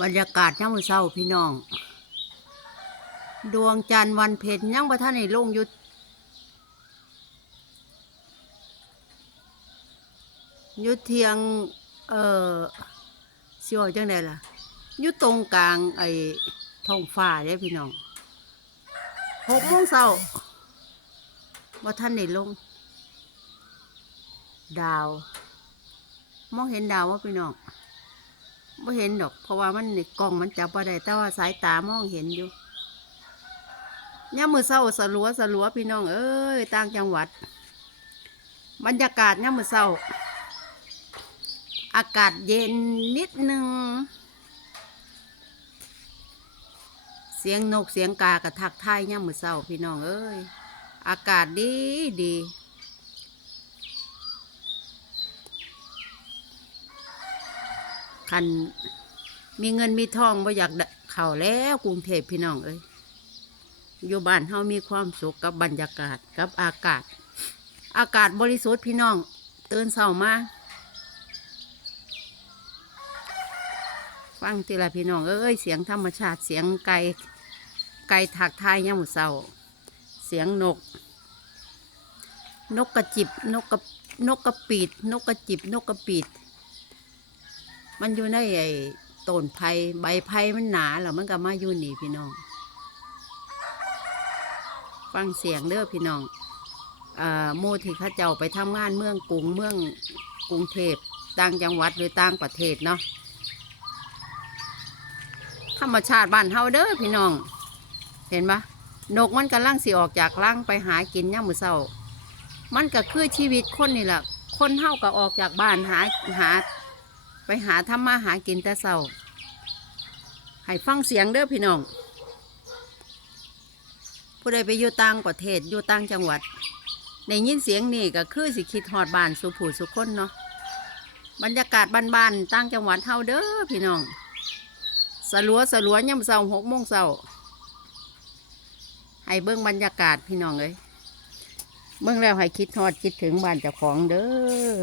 บรรยากาศยามมื้อเช้าพี่น้อง ดวงจันทร์วันเพ็ญยังบ่ทันได้ลงอยุดยุดเทียง เอ่อสิว่าจังไดล่ะยุดตรงกลางไอ้ท้องฟ้าเด้พี่น้องหกโมงเช้าบ่ทันได้ลง ดาว มองเห็นดาวว่าพี่น้อง ไม่เห็นดอก เพราะว่ามันในกล้องมันจับบ่ได้แต่ว่าสายตามองเห็นอยู่ย่ามมือเศร้าสลัวสลัวพี่น้อง เอ้ยต่างจังหวัด บรรยากาศย่ามมือเศร้า อากาศเย็นนิดนึง เสียงนกเสียงกากระทักทายย่ามมือเศร้าพี่น้องเอ้ยอากาศดีดี คันมีเงินมีทองบ่อยากเข้าแล้วกรุงเทพพี่น้องเอ้ยอยู่บ้านเฮามีความสุขกับบรรยากาศกับอากาศ อากาศบริสุทธิ์พี่น้องตื่นเช้ามาฟังทีละพี่น้องเอ้ยเสียงธรรมชาติเสียงไก่ไก่ถักทายยามมื้อเช้า เสียงนก นกกระจิบนกกระนกกระปีด นกกระจิบนกกระปีด มันอยู่ในไอ้ต้นไผ่ใบไผ่มันหนาแล้วมันก็มาอยู่นี่พี่น้อง ฟังเสียงเด้อพี่น้องอ่าโมที่ข้าเจ้าไปทำงานเมืองกรุงเมืองกรุงเทพต่างจังหวัดหรือต่างประเทศเนาะธรรมชาติบ้านเฮาเด้อพี่น้อง เห็นปะนกมันกำลังสิออกจากรังไปหากินย่ามมื้อเช้า มันก็คือชีวิตคนนี่แหละคนเฮาก็ออกจากบ้านหาหา ไปหาทำมาหากินแต่เศร้าให้ฟังเสียงเด้อพี่น้อง ผู้ใดไปอยู่ต่างประเทศอยู่ต่างจังหวัดในยินเสียงนี่ก็คือสิคิดฮอดบ้านสุผู้สุคนเนาะบรรยากาศบ้านๆต่างจังหวัดเฮาเด้อพี่น้องสลัวสลัวย่ำเศร้าหกโมงเศร้าให้เบิ้งบรรยากาศพี่น้องเลยเบิ้งแล้วให้คิดฮอดคิดถึงบ้านเจ้าของเด้อ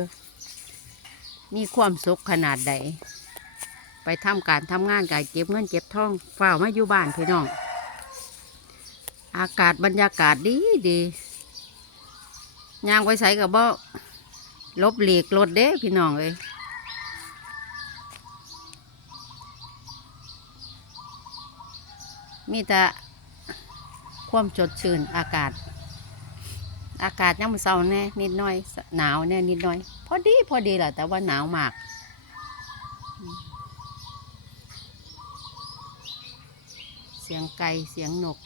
มีความสุขขนาดใด ไปทำการทำงานการเก็บเงินเก็บทองเฝ้ามาอยู่บ้านพี่น้อง อากาศบรรยากาศดีดียางไปใส่กับบ่ลบหลีกรถเด้พี่น้องเอ้ยมีแต่ความสดชื่นอากาศ อากาศยังมันเศร้าแน่นิดหน่อย หนาวแน่นิดหน่อย พอดีพอดีแหละแต่ว่าหนาวมาก เสียงไก่เสียงนก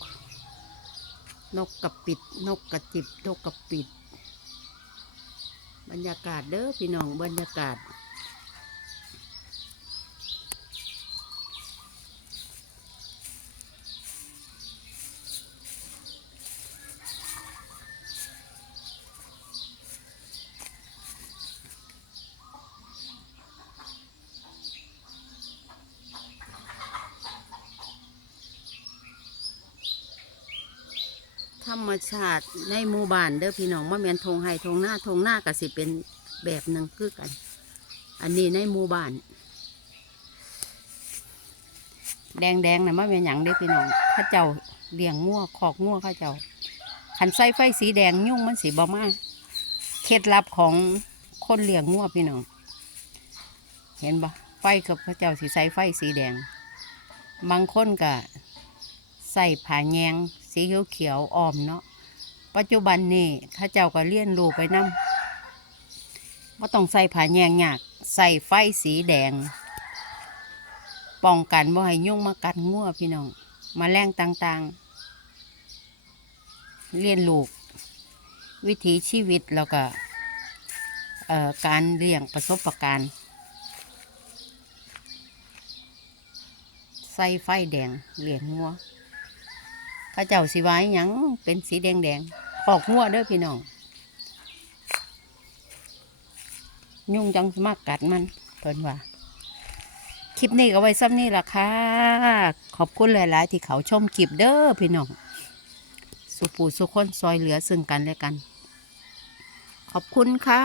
นกกระปิด นกกระจิบนกกระปิด บรรยากาศเด้อพี่น้องบรรยากาศ ธรรมชาติในหมู่บ้านเด้อพี่น้องว่าแมนทงไห้ทงหน้าทงหน้าก็สิเป็นแบบหนึ่งคือกัน อันนี้ในหมู่บ้าน แดงแดงนะว่าแมนหยังเด้อพี่น้องข้าเจ้าเลี้ยงงัวขอกงัวข้าเจ้าขันใส่ไฟสีแดงยุ่งมันสีบ่มาเคล็ดลับของคนเลี้ยงงัวพี่น้อง เห็นปะไฟกับข้าเจ้าสีใส่ไฟสีแดงบางคนก็ใส่ผ้าแยง สีเขียวเขียวๆอ่อมเนาะปัจจุบันนี่ข้าเจ้าก็เลี้ยนรูไปนำว่าต้องใส่ผ้าแยงยากใส่ไฟสีแดง ป้องกันบ่ให้ยุ่งมากัดงัวพี่น้อง มาแรงต่างๆ เลี้ยนลูก วิถีชีวิตแล้วก็การเลี้ยงประสบการณ์ใส่ไฟแดงเลี้ยงงัว ข้าเจ้าสิไว้ยังเป็นสีแดงแดงๆขอกงัวเด้อพี่น้อง ยุ่งจังมักกัดมันเพิ่นว่า คลิปนี้ก็ไว้ซ้ำนี่ล่ะค่ะ ขอบคุณหลายๆ ที่เขาชมคลิปเด้อพี่น้อง สุปูสุคนซอยเหลือซึ่งกันและกัน ขอบคุณค่ะ